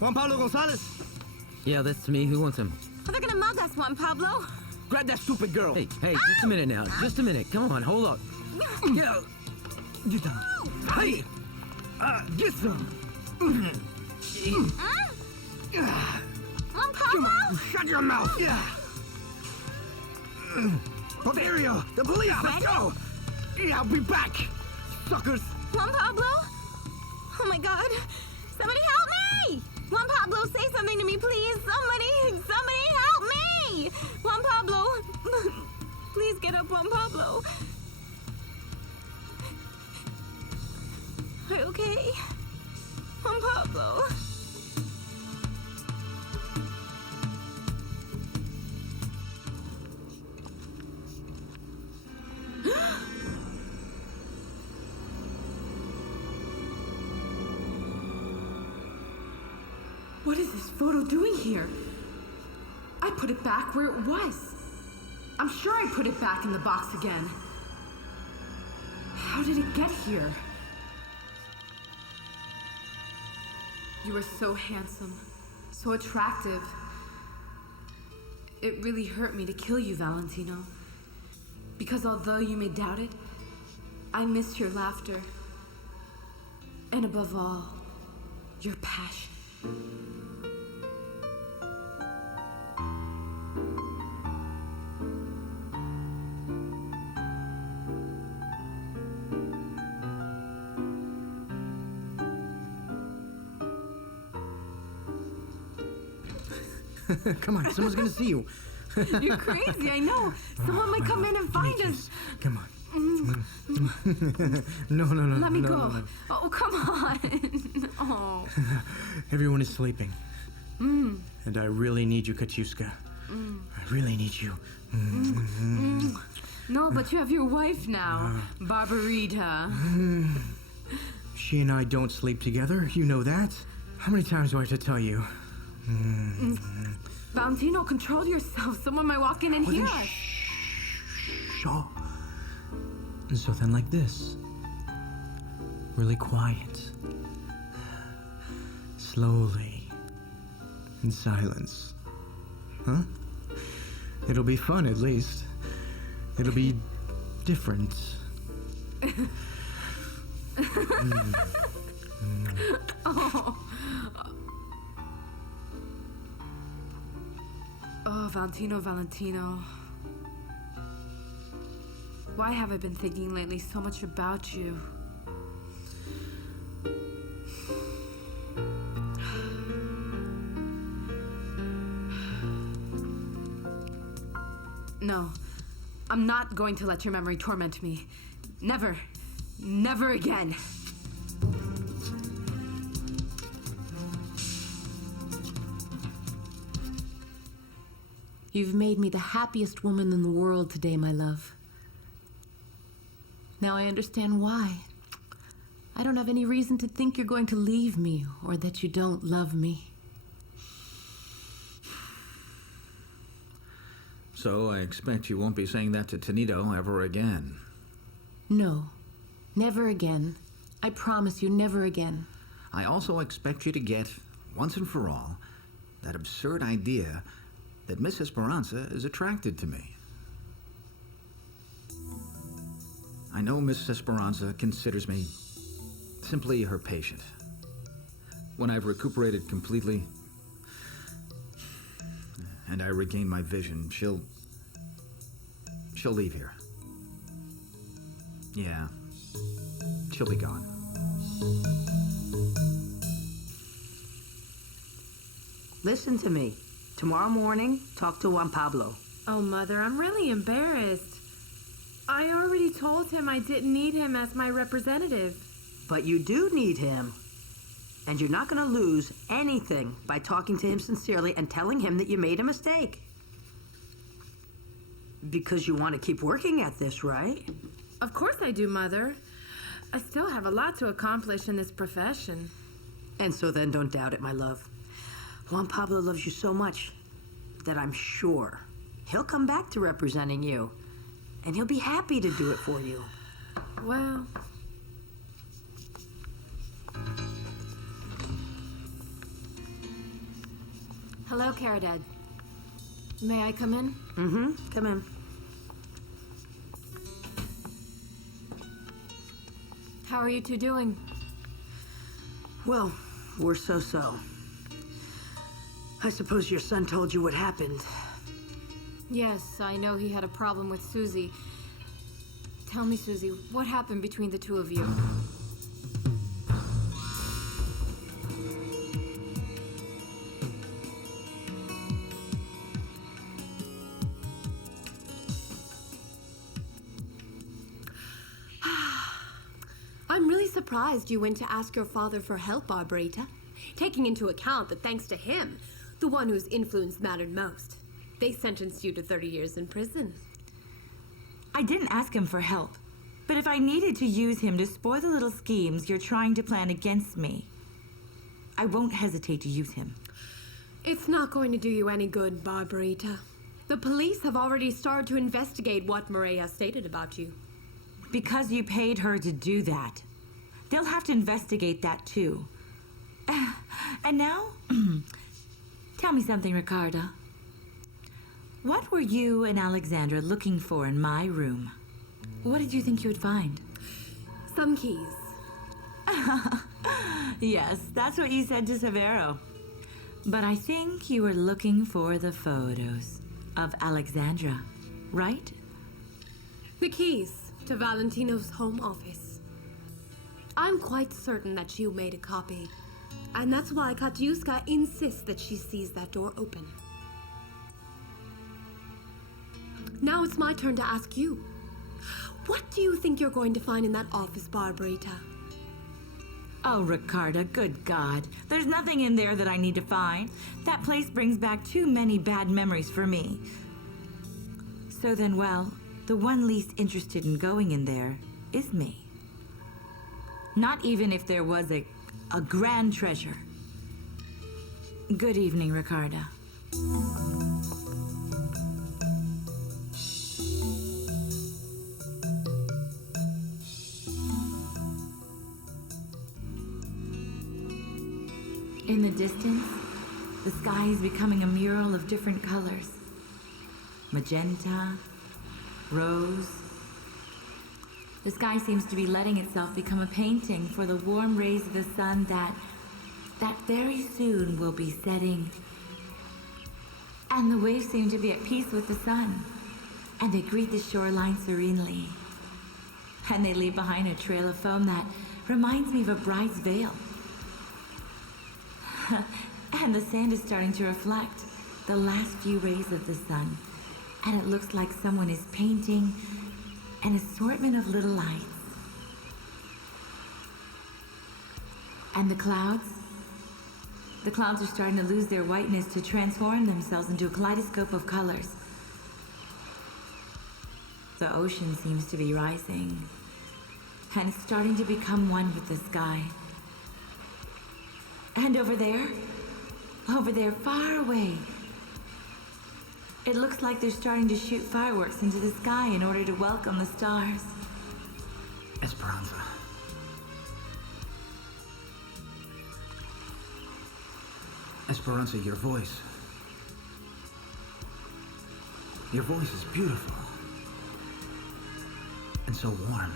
Juan Pablo Gonzalez? Yeah, that's me. Who wants him? Oh, they're gonna mug us, Juan Pablo. Grab that stupid girl. Hey, just a minute now. Just a minute. Come on, hold up. Yeah. Get down. Hey! Get some. Juan Pablo? Shut your mouth. Yeah. Porfirio, the police, let's go. Yeah, I'll be back. Suckers. Juan Pablo? Oh my God. Somebody help me! Juan Pablo, say something to me, please. Somebody help me! Juan Pablo. Please get up, Juan Pablo. Are you okay? Juan Pablo. What is this photo doing here? I put it back where it was. I'm sure I put it back in the box again. How did it get here? You are so handsome, so attractive. It really hurt me to kill you, Valentino. Because although you may doubt it, I miss your laughter. And above all, your passion. Come on, someone's gonna see you. You're crazy, I know. Someone might come in and find us. Come on. No. Let me go. No. Oh, come on. Oh. Everyone is sleeping. And I really need you, Katiuska. I really need you. No, but you have your wife now, Barbarita. She and I don't sleep together. You know that. How many times do I have to tell you? Valentino, control yourself. Someone might walk in and hear us. Shh. And so then like this. Really quiet. Slowly. In silence. Huh? It'll be fun, at least. It'll be different. Oh, Valentino. Why have I been thinking lately so much about you? No, I'm not going to let your memory torment me. Never again. You've made me the happiest woman in the world today, my love. Now I understand why. I don't have any reason to think you're going to leave me or that you don't love me. So I expect you won't be saying that to Tonito ever again. No, never again. I promise you, never again. I also expect you to get, once and for all, that absurd idea that Miss Esperanza is attracted to me. I know Miss Esperanza considers me simply her patient. When I've recuperated completely and I regain my vision, she'll leave here. Yeah, she'll be gone. Listen to me. Tomorrow morning, talk to Juan Pablo. Oh, Mother, I'm really embarrassed. I already told him I didn't need him as my representative. But you do need him. And you're not going to lose anything by talking to him sincerely and telling him that you made a mistake. Because you want to keep working at this, right? Of course I do, Mother. I still have a lot to accomplish in this profession. And so then don't doubt it, my love. Juan Pablo loves you so much that I'm sure he'll come back to representing you. And he'll be happy to do it for you. Well... Hello, Caridad. May I come in? Mm-hmm. Come in. How are you two doing? Well, we're so-so. I suppose your son told you what happened. Yes, I know he had a problem with Susy. Tell me, Susy, what happened between the two of you? I'm really surprised you went to ask your father for help, Barbarita, taking into account that thanks to him, the one whose influence mattered most, they sentenced you to 30 years in prison. I didn't ask him for help, but if I needed to use him to spoil the little schemes you're trying to plan against me, I won't hesitate to use him. It's not going to do you any good, Barbarita. The police have already started to investigate what Mireya stated about you. Because you paid her to do that. They'll have to investigate that too. And now, tell me something, Ricarda. What were you and Alexandra looking for in my room? What did you think you would find? Some keys. Yes, that's what you said to Severo. But I think you were looking for the photos of Alexandra, right? The keys to Valentino's home office. I'm quite certain that you made a copy. And that's why Katiuska insists that she sees that door open. Now it's my turn to ask you. What do you think you're going to find in that office, Barbarita? Oh, Ricarda, good God. There's nothing in there that I need to find. That place brings back too many bad memories for me. So then, well, the one least interested in going in there is me. Not even if there was a grand treasure. Good evening, Ricarda. In the distance, the sky is becoming a mural of different colors. Magenta, rose. The sky seems to be letting itself become a painting for the warm rays of the sun that very soon will be setting. And the waves seem to be at peace with the sun, and they greet the shoreline serenely. And they leave behind a trail of foam that reminds me of a bride's veil. And the sand is starting to reflect the last few rays of the sun, and it looks like someone is painting an assortment of little lights. And the clouds are starting to lose their whiteness to transform themselves into a kaleidoscope of colors. The ocean seems to be rising, and it's starting to become one with the sky. And over there, far away, it looks like they're starting to shoot fireworks into the sky in order to welcome the stars. Esperanza. Esperanza, your voice. Your voice is beautiful. And so warm.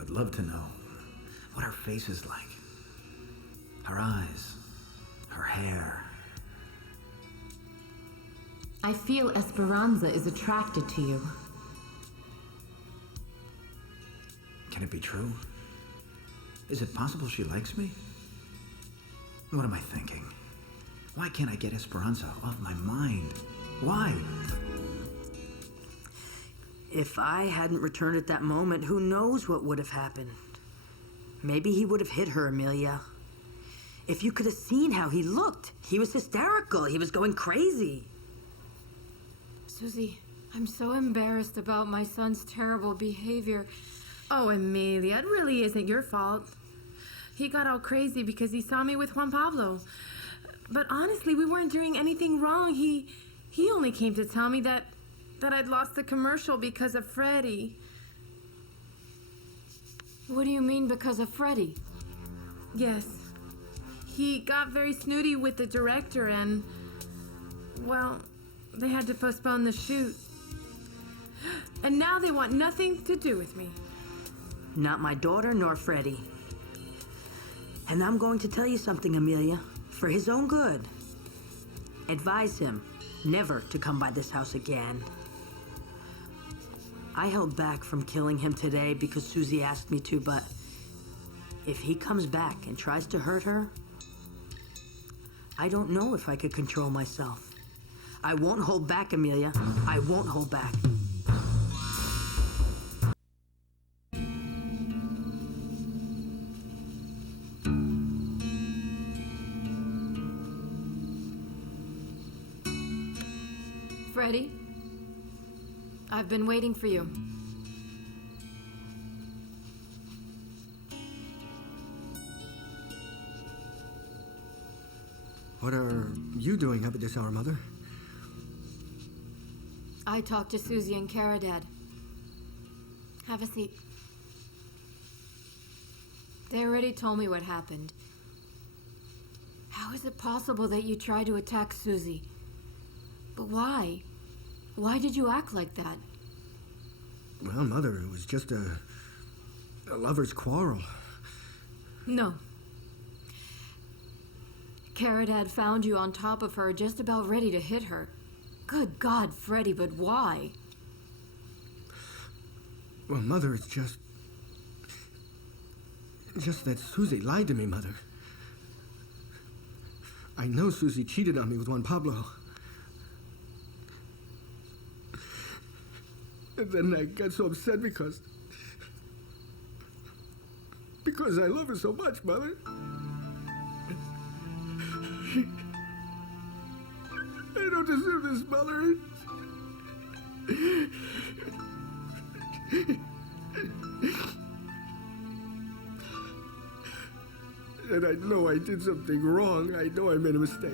I'd love to know what her face is like. Her eyes, her hair. I feel Esperanza is attracted to you. Can it be true? Is it possible she likes me? What am I thinking? Why can't I get Esperanza off my mind? Why? If I hadn't returned at that moment, who knows what would have happened? Maybe he would have hit her, Emilia. If you could have seen how he looked, he was hysterical. He was going crazy. Susy, I'm so embarrassed about my son's terrible behavior. Oh, Emilia, it really isn't your fault. He got all crazy because he saw me with Juan Pablo. But honestly, we weren't doing anything wrong. He only came to tell me that I'd lost the commercial because of Freddy. What do you mean because of Freddy? Yes. He got very snooty with the director and, well, they had to postpone the shoot. And now they want nothing to do with me. Not my daughter nor Freddy. And I'm going to tell you something, Emilia. For his own good. Advise him never to come by this house again. I held back from killing him today because Susy asked me to, but if he comes back and tries to hurt her, I don't know if I could control myself. I won't hold back, Emilia. I won't hold back. Freddy, I've been waiting for you. What are you doing up at this hour, Mother? I talked to Susy and Caridad. Have a seat. They already told me what happened. How is it possible that you tried to attack Susy? But why? Why did you act like that? Well, Mother, it was just a lover's quarrel. No. Caridad found you on top of her, just about ready to hit her. Good God, Freddy, but why? Well, Mother, it's just that Susy lied to me, Mother. I know Susy cheated on me with Juan Pablo. And then I got so upset because I love her so much, Mother. I don't deserve this, Mother. And I know I did something wrong. I know I made a mistake.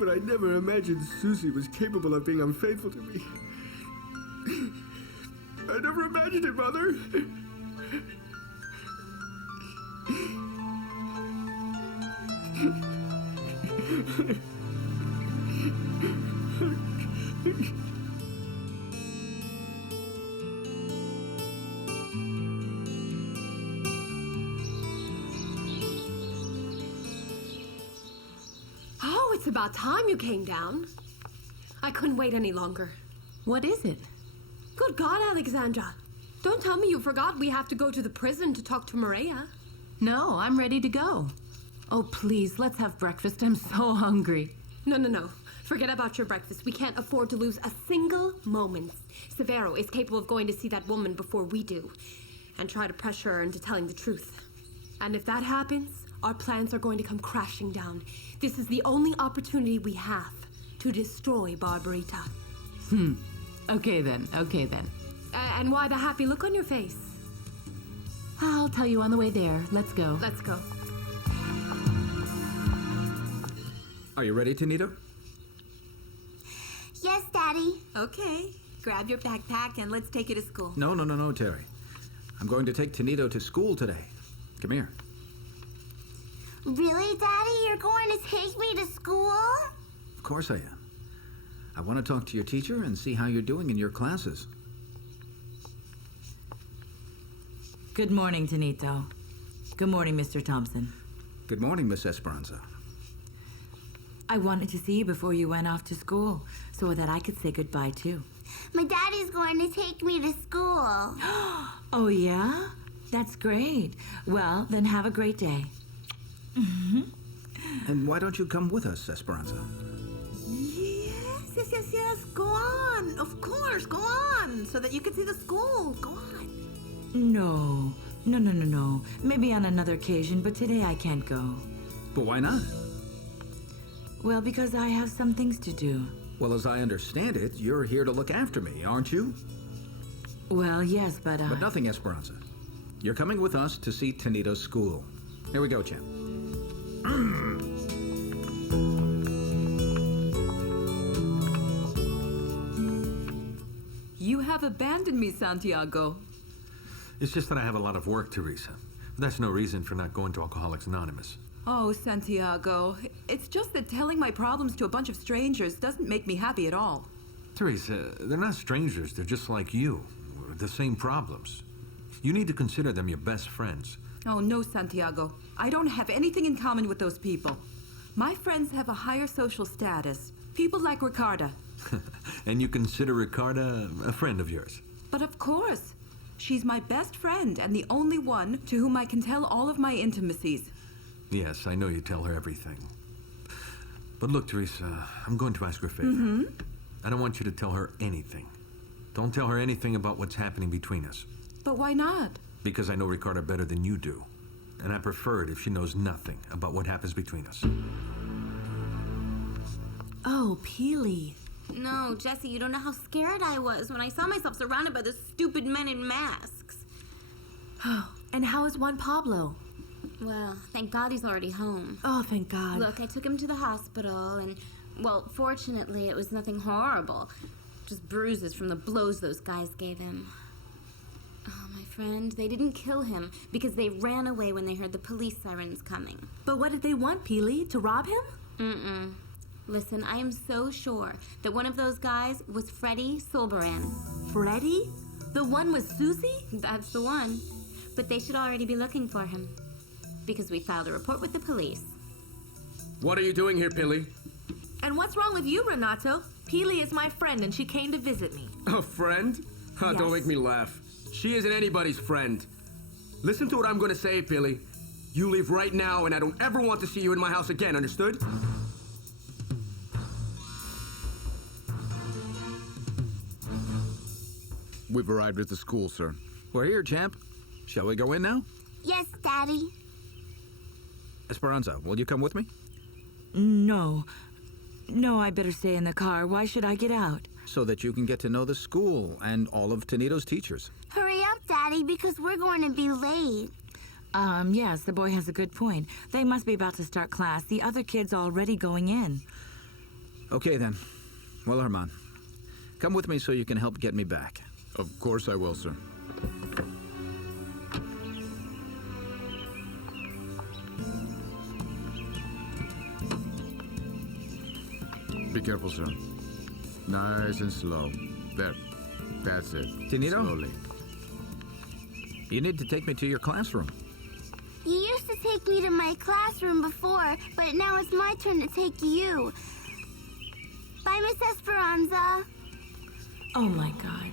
But I never imagined Susy was capable of being unfaithful to me. I never imagined it, Mother. Oh, it's about time you came down. I couldn't wait any longer. What is it? Good God, Alexandra. Don't tell me you forgot we have to go to the prison to talk to Mireya. No, I'm ready to go. Oh, please, let's have breakfast. I'm so hungry. No. Forget about your breakfast. We can't afford to lose a single moment. Severo is capable of going to see that woman before we do and try to pressure her into telling the truth. And if that happens, our plans are going to come crashing down. This is the only opportunity we have to destroy Barbarita. Okay then. And why the happy look on your face? I'll tell you on the way there. Let's go. Let's go. Are you ready, Tanito? Yes, Daddy. Okay. Grab your backpack and let's take you to school. No, Terry. I'm going to take Tanito to school today. Come here. Really, Daddy? You're going to take me to school? Of course I am. I want to talk to your teacher and see how you're doing in your classes. Good morning, Tanito. Good morning, Mr. Thompson. Good morning, Miss Esperanza. I wanted to see you before you went off to school so that I could say goodbye, too. My daddy's going to take me to school. Oh, yeah? That's great. Well, then have a great day. And why don't you come with us, Esperanza? Yes. Go on. Of course, go on. So that you can see the school. Go on. No. Maybe on another occasion, but today I can't go. But why not? Well, because I have some things to do. Well, as I understand it, you're here to look after me, aren't you? Well, yes, but But nothing, Esperanza. You're coming with us to see Tanito's school. Here we go, champ. You have abandoned me, Santiago. It's just that I have a lot of work, Teresa. That's no reason for not going to Alcoholics Anonymous. Oh, Santiago. It's just that telling my problems to a bunch of strangers doesn't make me happy at all. Teresa, they're not strangers. They're just like you. The same problems. You need to consider them your best friends. Oh, no, Santiago. I don't have anything in common with those people. My friends have a higher social status. People like Ricarda. And you consider Ricarda a friend of yours? But of course. She's my best friend and the only one to whom I can tell all of my intimacies. Yes, I know you tell her everything. But look, Teresa, I'm going to ask her a favor. Mm-hmm. I don't want you to tell her anything. Don't tell her anything about what's happening between us. But why not? Because I know Ricarda better than you do. And I prefer it if she knows nothing about what happens between us. Oh, Peely. No, Jesse, you don't know how scared I was when I saw myself surrounded by those stupid men in masks. And how is Juan Pablo? Well, thank God he's already home. Oh, thank God. Look, I took him to the hospital, and, well, fortunately, it was nothing horrible. Just bruises from the blows those guys gave him. Oh, my friend, they didn't kill him because they ran away when they heard the police sirens coming. But what did they want, Peely? To rob him? Mm-mm. Listen, I am so sure that one of those guys was Freddy Solberan. Freddy? The one with Susy? That's the one. But they should already be looking for him. Because we filed a report with the police. What are you doing here, Peely? And what's wrong with you, Renato? Peely is my friend and she came to visit me. A friend? Huh, Yes. Don't make me laugh. She isn't anybody's friend. Listen to what I'm gonna say, Peely. You leave right now and I don't ever want to see you in my house again, understood? We've arrived at the school, sir. We're here, champ. Shall we go in now? Yes, Daddy. Esperanza, will you come with me? No. No, I better stay in the car. Why should I get out? So that you can get to know the school and all of Tanito's teachers. Hurry up, Daddy, because we're going to be late. Yes, the boy has a good point. They must be about to start class. The other kid's already going in. Okay, then. Well, Herman, come with me so you can help get me back. Of course I will, sir. Be careful, sir. Nice and slow. There. That's it. Tanito? Slowly. You need to take me to your classroom. You used to take me to my classroom before, but now it's my turn to take you. Bye, Miss Esperanza. Oh my God.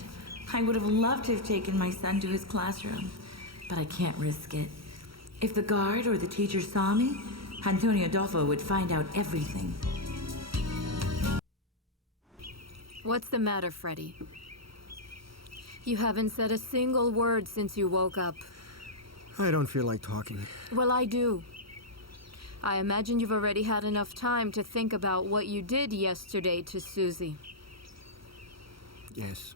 I would have loved to have taken my son to his classroom, but I can't risk it. If the guard or the teacher saw me, Antonio Adolfo would find out everything. What's the matter, Freddy? You haven't said a single word since you woke up. I don't feel like talking. Well, I do. I imagine you've already had enough time to think about what you did yesterday to Susy. Yes.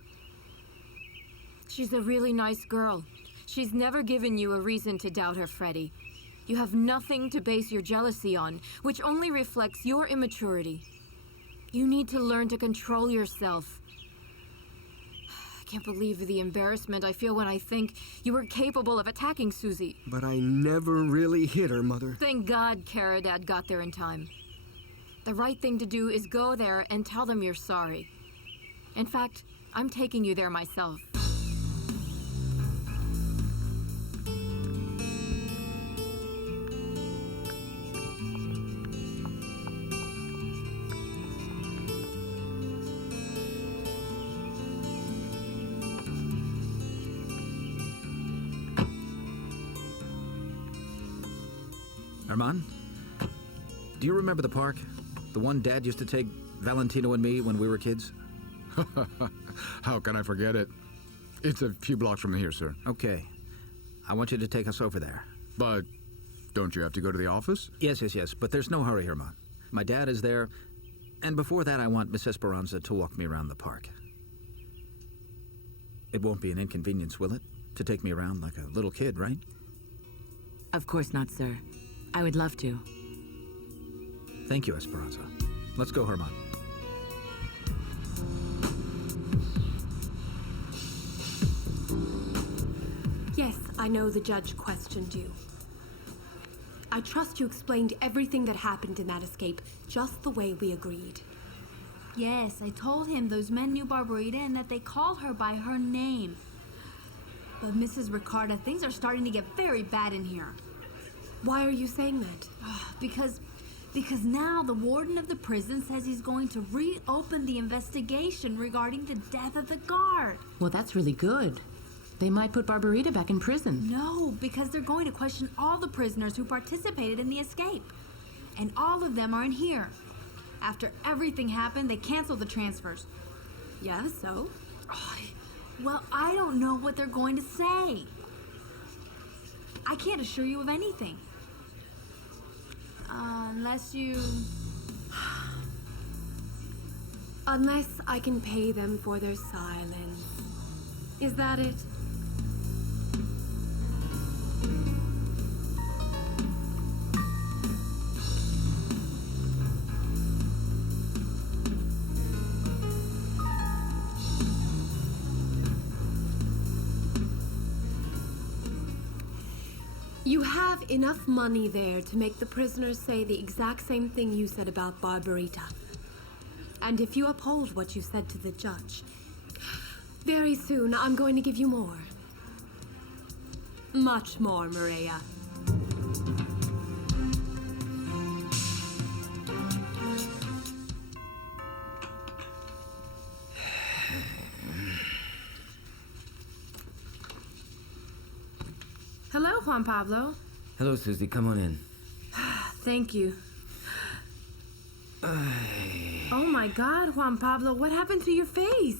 She's a really nice girl. She's never given you a reason to doubt her, Freddy. You have nothing to base your jealousy on, which only reflects your immaturity. You need to learn to control yourself. I can't believe the embarrassment I feel when I think you were capable of attacking Susy. But I never really hit her, Mother. Thank God Caridad got there in time. The right thing to do is go there and tell them you're sorry. In fact, I'm taking you there myself. Herman, do you remember the park? The one Dad used to take Valentino and me when we were kids? How can I forget it? It's a few blocks from here, sir. Okay. I want you to take us over there. But don't you have to go to the office? Yes. But there's no hurry, Herman. My dad is there. And before that, I want Miss Esperanza to walk me around the park. It won't be an inconvenience, will it? To take me around like a little kid, right? Of course not, sir. I would love to. Thank you, Esperanza. Let's go, Herman. Yes, I know the judge questioned you. I trust you explained everything that happened in that escape, just the way we agreed. Yes, I told him those men knew Barbarita and that they called her by her name. But Mrs. Ricarda, things are starting to get very bad in here. Why are you saying that? Because now the warden of the prison says he's going to reopen the investigation regarding the death of the guard. Well, that's really good. They might put Barbarita back in prison. No, because they're going to question all the prisoners who participated in the escape. And all of them are in here. After everything happened, they canceled the transfers. Yeah, so? Well, I don't know what they're going to say. I can't assure you of anything. Unless you... Unless I can pay them for their silence. Is that it? You have enough money there to make the prisoners say the exact same thing you said about Barbarita. And if you uphold what you said to the judge, very soon I'm going to give you more. Much more, Mireya. Hello, Juan Pablo. Hello, Susy. Come on in. Thank you. Oh my God, Juan Pablo, what happened to your face?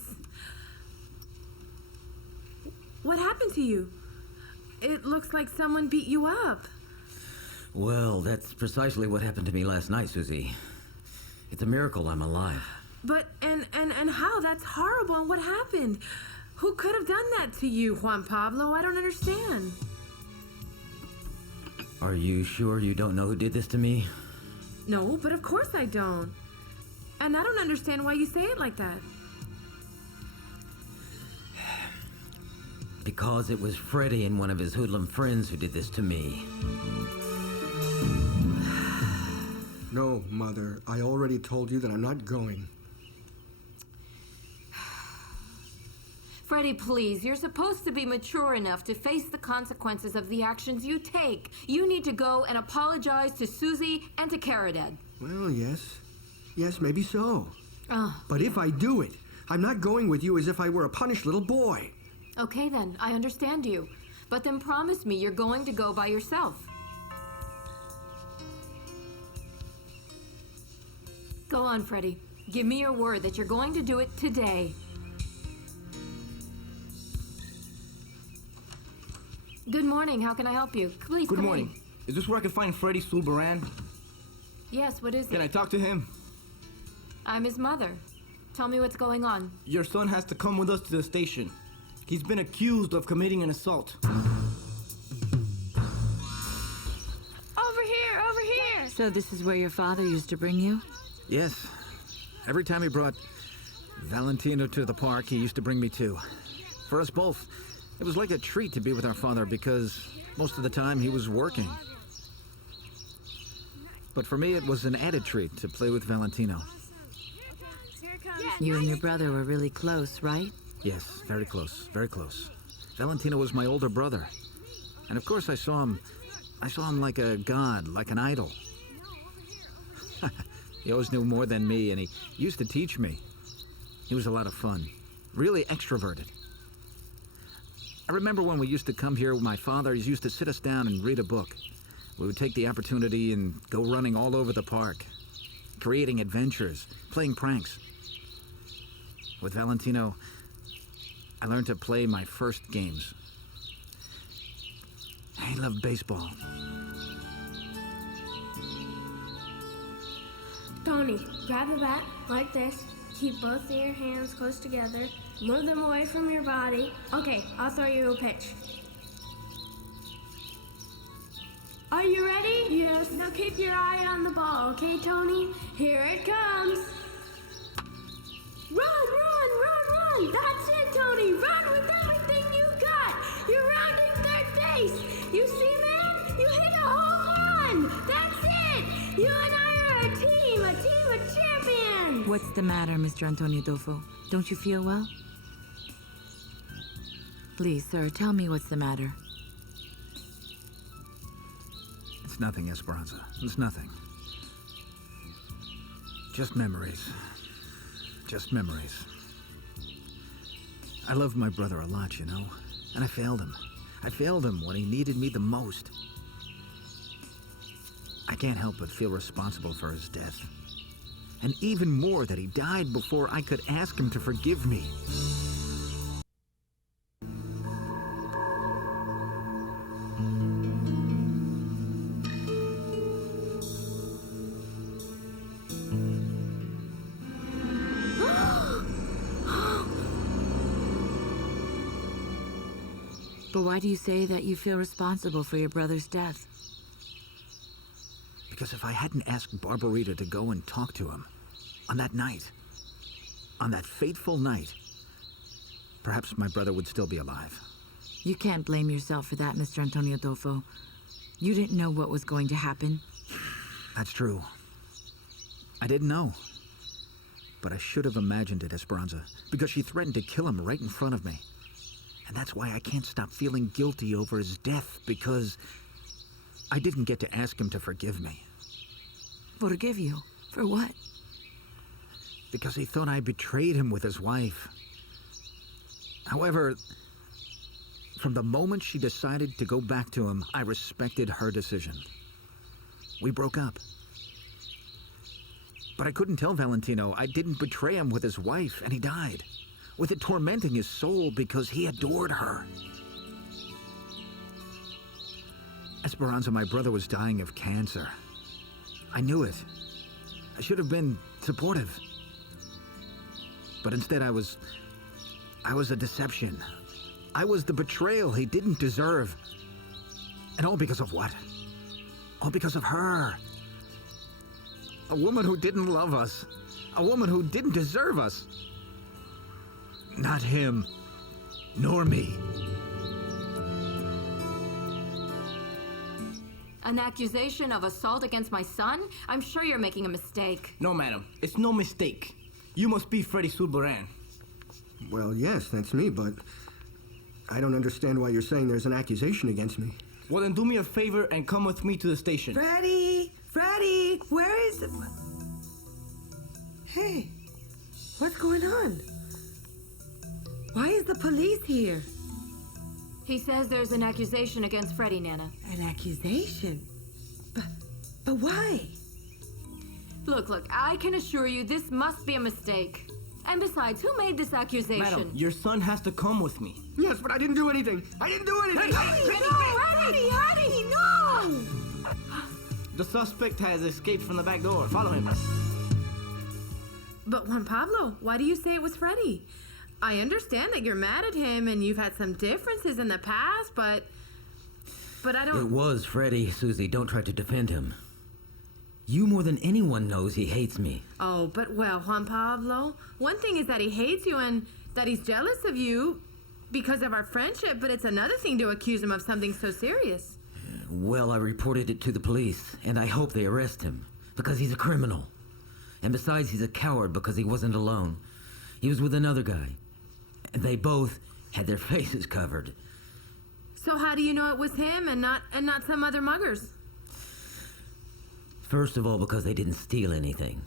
What happened to you? It looks like someone beat you up. Well, that's precisely what happened to me last night, Susy. It's a miracle I'm alive. But, and how? That's horrible. And what happened? Who could have done that to you, Juan Pablo? I don't understand. Are you sure you don't know who did this to me? No, but of course I don't. And I don't understand why you say it like that. Because it was Freddy and one of his hoodlum friends who did this to me. No, Mother. I already told you that I'm not going. Freddy, please, you're supposed to be mature enough to face the consequences of the actions you take. You need to go and apologize to Susy and to Caridad. Well, yes. Yes, maybe so. Oh. But if I do it, I'm not going with you as if I were a punished little boy. Okay then, I understand you. But then promise me you're going to go by yourself. Go on, Freddy. Give me your word that you're going to do it today. Good morning. How can I help you? Please Good come morning. in. Is this where I can find Freddy Sulbaran? Yes, what is it? Can I talk to him? I'm his mother. Tell me what's going on. Your son has to come with us to the station. He's been accused of committing an assault. Over here! So this is where your father used to bring you? Yes. Every time he brought Valentino to the park, he used to bring me too. For us both, it was like a treat to be with our father because most of the time he was working. But for me, it was an added treat to play with Valentino. You and your brother were really close, right? Yes, very close, very close. Valentino was my older brother. And of course I saw him like a god, like an idol. He always knew more than me, and he used to teach me. He was a lot of fun, really extroverted. I remember when we used to come here, my father used to sit us down and read a book. We would take the opportunity and go running all over the park, creating adventures, playing pranks. With Valentino, I learned to play my first games. He loved baseball. Tony, grab the bat like this. Keep both of your hands close together. Move them away from your body. Okay, I'll throw you a pitch. Are you ready? Yes. Now keep your eye on the ball, okay, Tony? Here it comes. Run, run, run, run! That's it, Tony! Run with everything you got! You're rounding third base! You see, man? You hit a home run! That's it! You and I are a team of champions! What's the matter, Mr. Antonio Adolfo? Don't you feel well? Please, sir, tell me what's the matter. It's nothing, Esperanza. It's nothing. Just memories. Just memories. I loved my brother a lot, you know, and I failed him. I failed him when he needed me the most. I can't help but feel responsible for his death. And even more that he died before I could ask him to forgive me. But why do you say that you feel responsible for your brother's death? Because if I hadn't asked Barbarita to go and talk to him on that night, on that fateful night, perhaps my brother would still be alive. You can't blame yourself for that, Mr. Antonio Adolfo. You didn't know what was going to happen. That's true. I didn't know. But I should have imagined it, Esperanza, because she threatened to kill him right in front of me. And that's why I can't stop feeling guilty over his death, because I didn't get to ask him to forgive me. Forgive you? For what? Because he thought I betrayed him with his wife. However, from the moment she decided to go back to him, I respected her decision. We broke up. But I couldn't tell Valentino I didn't betray him with his wife, and he died, with it tormenting his soul because he adored her. Esperanza, my brother was dying of cancer. I knew it. I should have been supportive. But instead I was a deception. I was the betrayal he didn't deserve. And all because of what? All because of her. A woman who didn't love us. A woman who didn't deserve us. Not him, nor me. An accusation of assault against my son? I'm sure you're making a mistake. No, madam. It's no mistake. You must be Freddy Sulbaran. Well, yes, that's me, but I don't understand why you're saying there's an accusation against me. Well, then do me a favor and come with me to the station. Freddy! Freddy! Where is it? Hey, what's going on? Why is the police here? He says there's an accusation against Freddy, Nana. An accusation? But why? Look, I can assure you this must be a mistake. And besides, who made this accusation? Madam, your son has to come with me. Yes, but I didn't do anything. I didn't do anything. Freddy, no! The suspect has escaped from the back door. Follow him. But Juan Pablo, why do you say it was Freddy? I understand that you're mad at him and you've had some differences in the past, but I don't... It was Freddy, Susy. Don't try to defend him. You more than anyone knows he hates me. Oh, but well, Juan Pablo, one thing is that he hates you and that he's jealous of you because of our friendship, but it's another thing to accuse him of something so serious. Well, I reported it to the police, and I hope they arrest him, because he's a criminal. And besides, he's a coward because he wasn't alone. He was with another guy. And they both had their faces covered. So how do you know it was him and not some other muggers? First of all, because they didn't steal anything.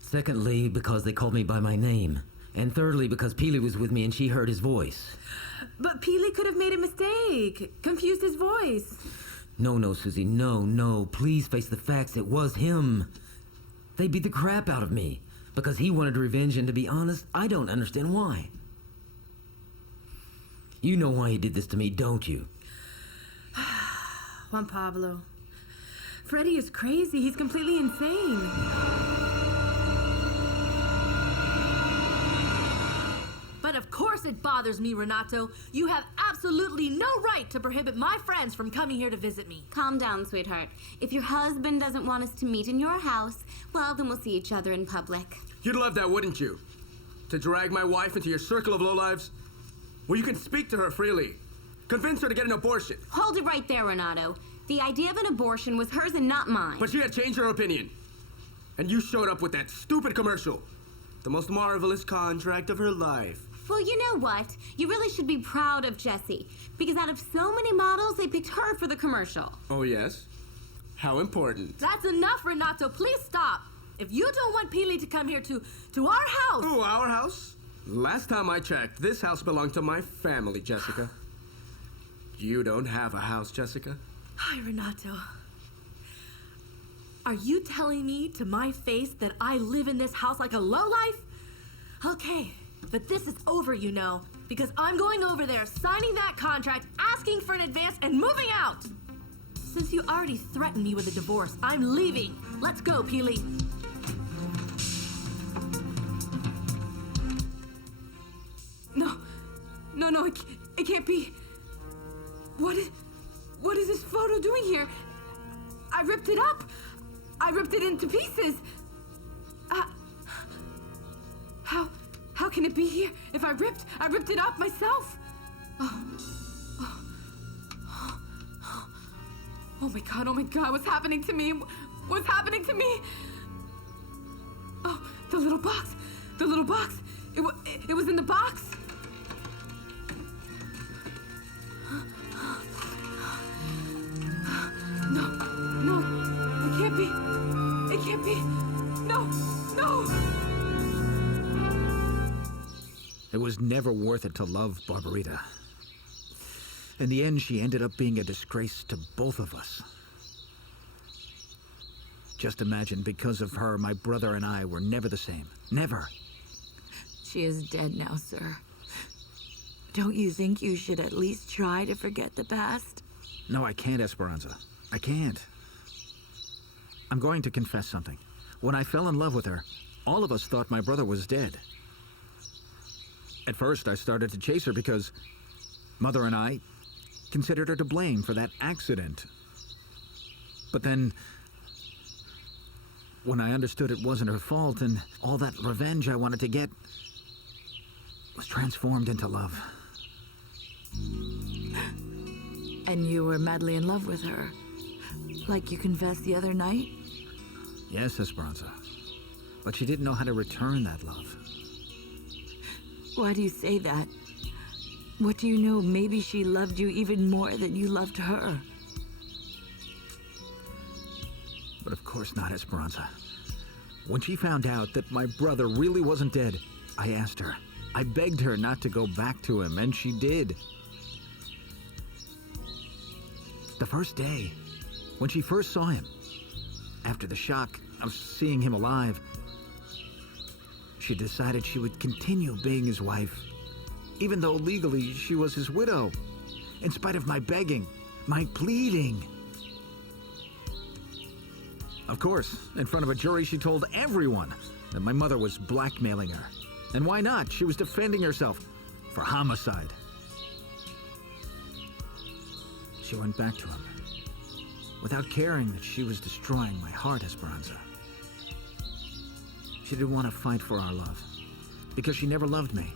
Secondly, because they called me by my name. And thirdly, because Pili was with me and she heard his voice. But Pili could have made a mistake, confused his voice. No, Susy, no. Please face the facts. It was him. They beat the crap out of me because he wanted revenge, and to be honest, I don't understand why. You know why he did this to me, don't you? Juan Pablo. Freddy is crazy. He's completely insane. course it bothers me, Renato. You have absolutely no right to prohibit my friends from coming here to visit me. Calm down, sweetheart. If your husband doesn't want us to meet in your house, well, then we'll see each other in public. You'd love that, wouldn't you? To drag my wife into your circle of lowlives? Well, you can speak to her freely. Convince her to get an abortion. Hold it right there, Renato. The idea of an abortion was hers and not mine. But she had changed her opinion. And you showed up with that stupid commercial. The most marvelous contract of her life. Well, you know what? You really should be proud of Jessie. Because out of so many models, they picked her for the commercial. Oh, yes? How important. That's enough, Renato. Please stop. If you don't want Pili to come here to our house... Oh, our house? Last time I checked, this house belonged to my family, Jessica. You don't have a house, Jessica? Hi, Renato. Are you telling me to my face that I live in this house like a lowlife? Okay, but this is over, you know, because I'm going over there, signing that contract, asking for an advance, and moving out. Since you already threatened me with a divorce, I'm leaving. Let's go, Pili. No, it can't be. What is this photo doing here? I ripped it up. I ripped it into pieces. How can it be here? If I ripped it up myself. Oh my God, what's happening to me? What's happening to me? Oh, the little box. It was in the box. No, it can't be. No. It was never worth it to love Barbarita. In the end, she ended up being a disgrace to both of us. Just imagine, because of her, my brother and I were never the same. Never. She is dead now, sir. Don't you think you should at least try to forget the past? No, I can't, Esperanza. I can't. I'm going to confess something. When I fell in love with her, all of us thought my brother was dead. At first, I started to chase her because Mother and I considered her to blame for that accident. But then, when I understood it wasn't her fault and all that revenge I wanted to get was transformed into love. And you were madly in love with her, like you confessed the other night? Yes, Esperanza. But she didn't know how to return that love. Why do you say that? What do you know? Maybe she loved you even more than you loved her. But of course not, Esperanza. When she found out that my brother really wasn't dead, I asked her. I begged her not to go back to him, and she did. The first day, when she first saw him, after the shock of seeing him alive, she decided she would continue being his wife, even though legally she was his widow, in spite of my begging, my pleading. Of course, in front of a jury, she told everyone that my mother was blackmailing her. And why not? She was defending herself for homicide. She went back to him, without caring that she was destroying my heart, Esperanza. She didn't want to fight for our love, because she never loved me,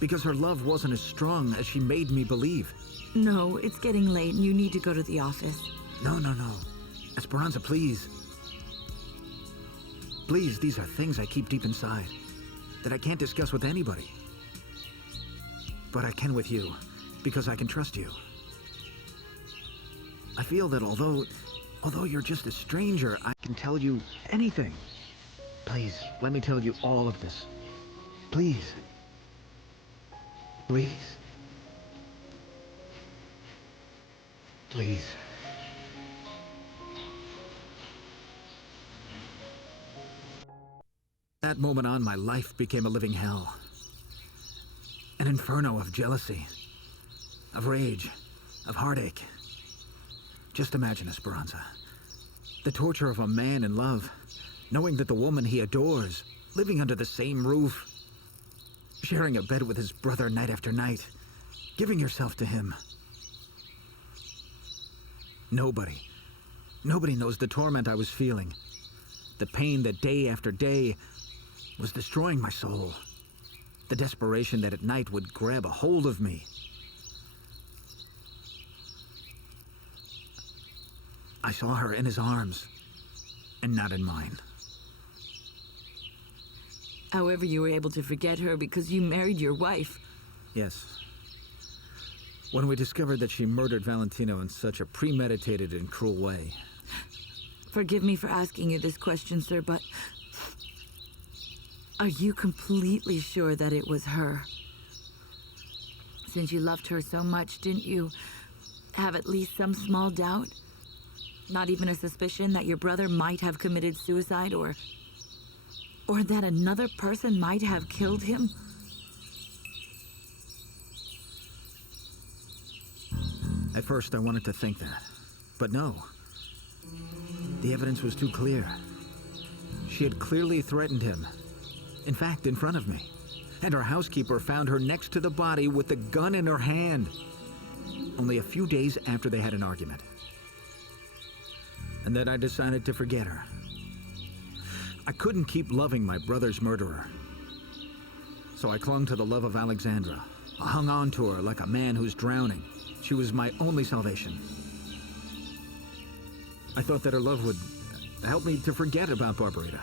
because her love wasn't as strong as she made me believe. No, it's getting late and you need to go to the office. No. Esperanza, please. Please, these are things I keep deep inside, that I can't discuss with anybody. But I can with you, because I can trust you. I feel that although you're just a stranger, I can tell you anything. Please, let me tell you all of this. Please. Please. Please. That moment on, my life became a living hell. An inferno of jealousy, of rage, of heartache. Just imagine, Esperanza, the torture of a man in love, knowing that the woman he adores, living under the same roof, sharing a bed with his brother night after night, giving yourself to him. Nobody knows the torment I was feeling. The pain that day after day was destroying my soul. The desperation that at night would grab a hold of me. I saw her in his arms, and not in mine. However, you were able to forget her because you married your wife. Yes. When we discovered that she murdered Valentino in such a premeditated and cruel way. Forgive me for asking you this question, sir, but are you completely sure that it was her? Since you loved her so much, didn't you have at least some small doubt? Not even a suspicion that your brother might have committed suicide or that another person might have killed him? At first, I wanted to think that, but no. The evidence was too clear. She had clearly threatened him. In fact, in front of me. And our housekeeper found her next to the body with the gun in her hand. Only a few days after they had an argument. And then I decided to forget her. I couldn't keep loving my brother's murderer. So I clung to the love of Alexandra. I hung on to her like a man who's drowning. She was my only salvation. I thought that her love would help me to forget about Barbarita.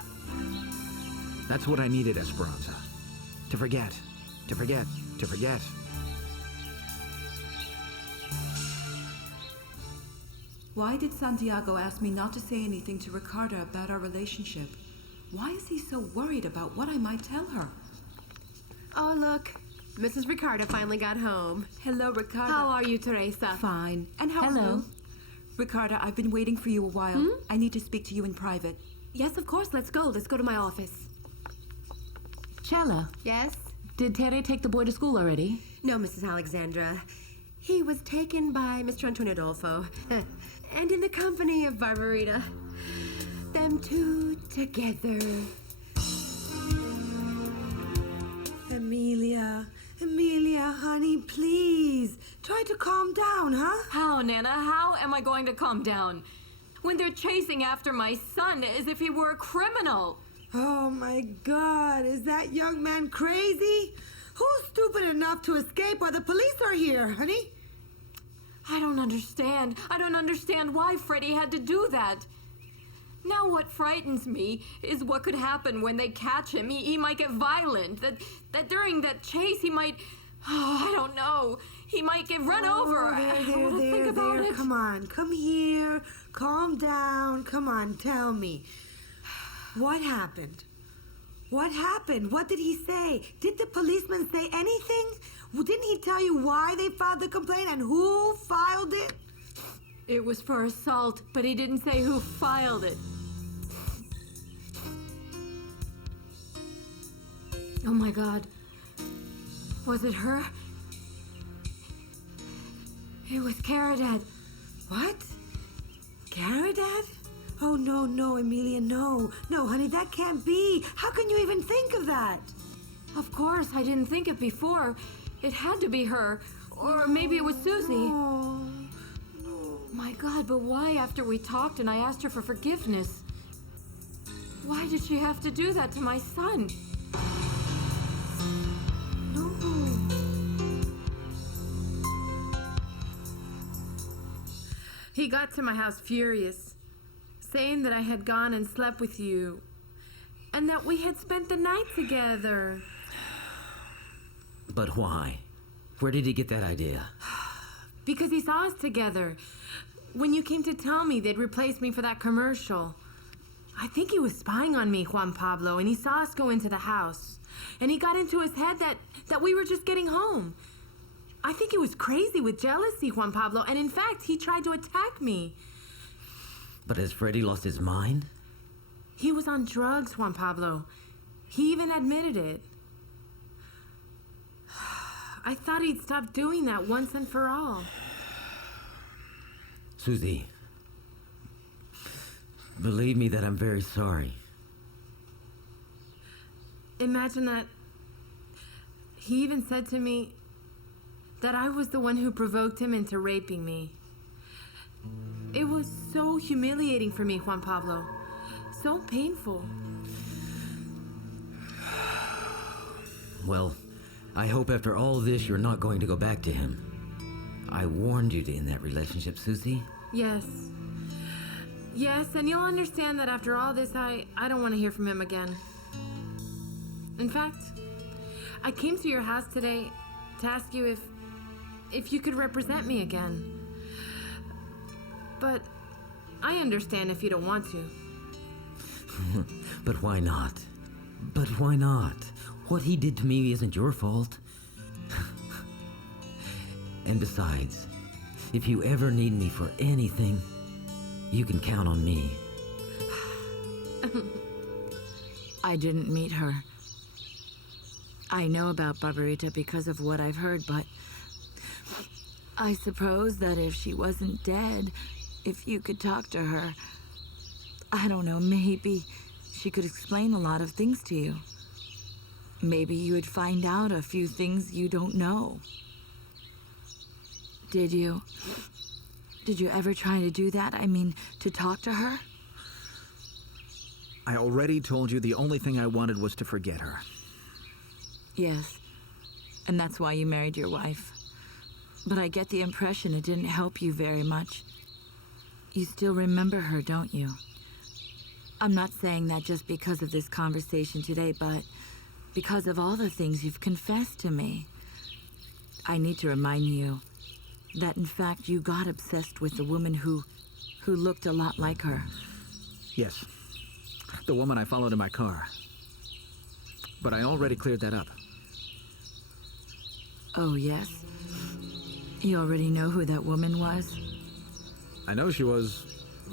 That's what I needed, Esperanza. To forget, to forget, to forget. Why did Santiago ask me not to say anything to Ricarda about our relationship? Why is he so worried about what I might tell her? Oh, look. Mrs. Ricarda finally got home. Hello, Ricarda. How are you, Teresa? Fine. And how are you? Ricarda, I've been waiting for you a while. I need to speak to you in private. Yes, of course. Let's go. Let's go to my office. Chella. Yes? Did Tere take the boy to school already? No, Mrs. Alexandra. He was taken by Mr. Antonio Adolfo. And in the company of Barbarita. Them two together. Emilia, honey, please. Try to calm down, huh? How, Nana? How am I going to calm down? When they're chasing after my son as if he were a criminal. Oh, my God. Is that young man crazy? Who's stupid enough to escape while the police are here, honey? I don't understand. I don't understand why Freddy had to do that. Now what frightens me is what could happen when they catch him. He might get violent. That during that chase he might... Oh, I don't know. He might get run over. Think about it. Come on, come here. Calm down. Come on, tell me. What happened? What happened? What did he say? Did the policeman say anything? Didn't he tell you why they filed the complaint and who filed it? It was for assault, but he didn't say who filed it. Oh my God. Was it her? It was Caridad. What? Caridad? Oh, no, Emilia, no. No, honey, that can't be. How can you even think of that? Of course, I didn't think it before. It had to be her. Or maybe it was Susy. No. My God, but why after we talked and I asked her for forgiveness? Why did she have to do that to my son? He got to my house furious, saying that I had gone and slept with you, and that we had spent the night together. But why? Where did he get that idea? Because he saw us together. When you came to tell me they'd replaced me for that commercial. I think he was spying on me, Juan Pablo, and he saw us go into the house. And he got into his head that we were just getting home. I think he was crazy with jealousy, Juan Pablo, and in fact, he tried to attack me. But has Freddy lost his mind? He was on drugs, Juan Pablo. He even admitted it. I thought he'd stop doing that once and for all. Susy, believe me that I'm very sorry. Imagine He even said to me that I was the one who provoked him into raping me. It was so humiliating for me, Juan Pablo. So painful. Well, I hope after all this you're not going to go back to him. I warned you to end that relationship, Susy. Yes. Yes, and you'll understand that after all this, I don't want to hear from him again. In fact, I came to your house today to ask you if you could represent me again. But I understand if you don't want to. But why not? But why not? What he did to me isn't your fault. And besides, if you ever need me for anything, you can count on me. I didn't meet her. I know about Barbarita because of what I've heard, but I suppose that if she wasn't dead, if you could talk to her, I don't know, maybe she could explain a lot of things to you. Maybe you would find out a few things you don't know. Did you ever try to do that? I mean, to talk to her? I already told you the only thing I wanted was to forget her. Yes, and that's why you married your wife. But I get the impression it didn't help you very much. You still remember her, don't you? I'm not saying that just because of this conversation today, but because of all the things you've confessed to me. I need to remind you that in fact you got obsessed with the woman who looked a lot like her. Yes, the woman I followed in my car. But I already cleared that up. Oh, yes? You already know who that woman was? I know she was,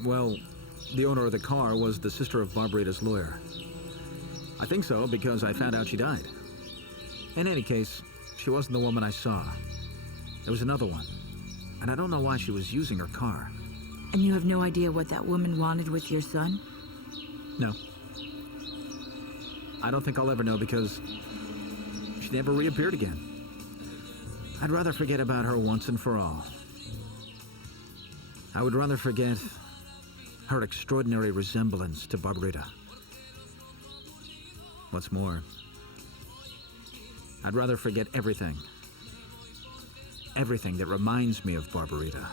well, the owner of the car was the sister of Barbarita's lawyer. I think so because I found out she died. In any case, she wasn't the woman I saw. There was another one. And I don't know why she was using her car. And you have no idea what that woman wanted with your son? No. I don't think I'll ever know because she never reappeared again. I'd rather forget about her once and for all. I would rather forget her extraordinary resemblance to Barbarita. What's more, I'd rather forget everything. Everything that reminds me of Barbarita.